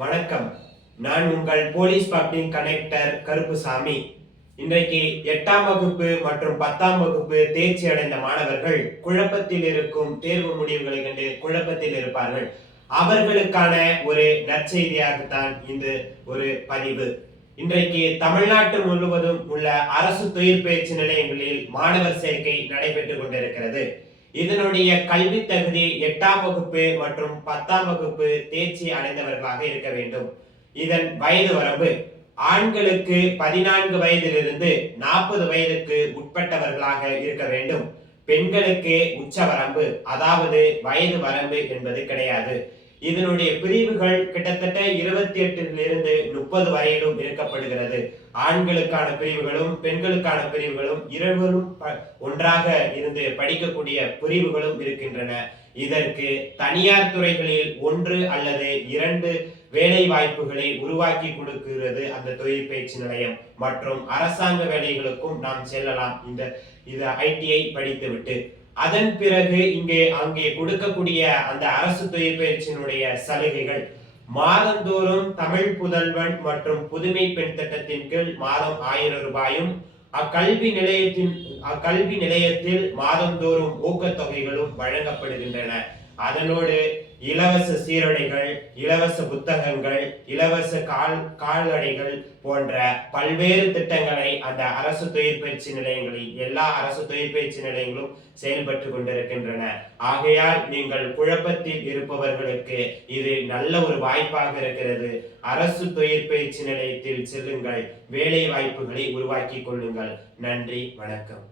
வணக்கம். நான் உங்கள் போலீஸ் பப்ளிக் கனெக்டர் கருப்புசாமி. இன்றைக்கு 8ஆம் வகுப்பு மற்றும் 10ஆம் வகுப்பு தேர்ச்சி அடைந்த மாணவர்கள் குழப்பத்தில் இருக்கும் தேர்வு முடிவுகளை கண்டு குழப்பத்தில் இருப்பார்கள். அவர்களுக்கான ஒரு நற்செய்தியாகத்தான் இந்த ஒரு பதிவு. இன்றைக்கு தமிழ்நாட்டு முழுவதும் உள்ள அரசு தொழிற்பயிற்சி நிலையங்களில் மாணவர் சேர்க்கை நடைபெற்றுக் கொண்டிருக்கிறது. இதனுடைய கல்வி தகுதி 8ஆம் வகுப்பு மற்றும் 10ஆம் வகுப்பு தேர்ச்சி அடைந்தவர்களாக இருக்க வேண்டும். இதன் வயது வரம்பு ஆண்களுக்கு 14 வயதிலிருந்து 40 வயதுக்கு உட்பட்டவர்களாக இருக்க வேண்டும். பெண்களுக்கு உச்ச வரம்பு, அதாவது வயது வரம்பு என்பது கிடையாது. இதனுடைய பிரிவுகள் கிட்டத்தட்ட 28 30 வரையிலும் இருக்கப்படுகிறது. ஆண்களுக்கான பிரிவுகளும் பெண்களுக்கான பிரிவுகளும் இருவரும் ஒன்றாக இருந்து படிக்கக்கூடிய பிரிவுகளும் இருக்கின்றன. இதற்கு தனியார் துறைகளில் 1 அல்லது 2 வேலை வாய்ப்புகளை உருவாக்கி கொடுக்கிறது அந்த தொழிற்பயிற்சி நிலையம். மற்றும் அரசாங்க வேலைகளுக்கும் நாம் செல்லலாம் இந்த ஐடிஐ படித்துவிட்டு. அதன் பிறகு அங்கே கொடுக்கக்கூடிய அந்த அரசு தொழிற்பயிற்சியினுடைய சலுகைகள் மாதந்தோறும் தமிழ் புதல்வன் மற்றும் புதுமை பெண் திட்டத்தின் கீழ் மாதம் 1000 ரூபாயும், அக்கல்வி நிலையத்தில் மாதந்தோறும் ஊக்கத்தொகைகளும் வழங்கப்படுகின்றன. அதனோடு இலவச சீருடைகள், இலவச புத்தகங்கள், இலவச கால்நடைகள் போன்ற பல்வேறு திட்டங்களை அந்த அரசு தொழிற்பயிற்சி நிலையங்களில் எல்லா அரசு தொழிற்பயிற்சி நிலையங்களும் செயல்பட்டு கொண்டிருக்கின்றன. ஆகையால் நீங்கள் குழப்பத்தில் இருப்பவர்களுக்கு இது நல்ல ஒரு வாய்ப்பாக இருக்கிறது. அரசு தொழிற்பயிற்சி நிலையத்தில் செல்லுங்கள், வேலை வாய்ப்புகளை உருவாக்கி கொள்ளுங்கள். நன்றி, வணக்கம்.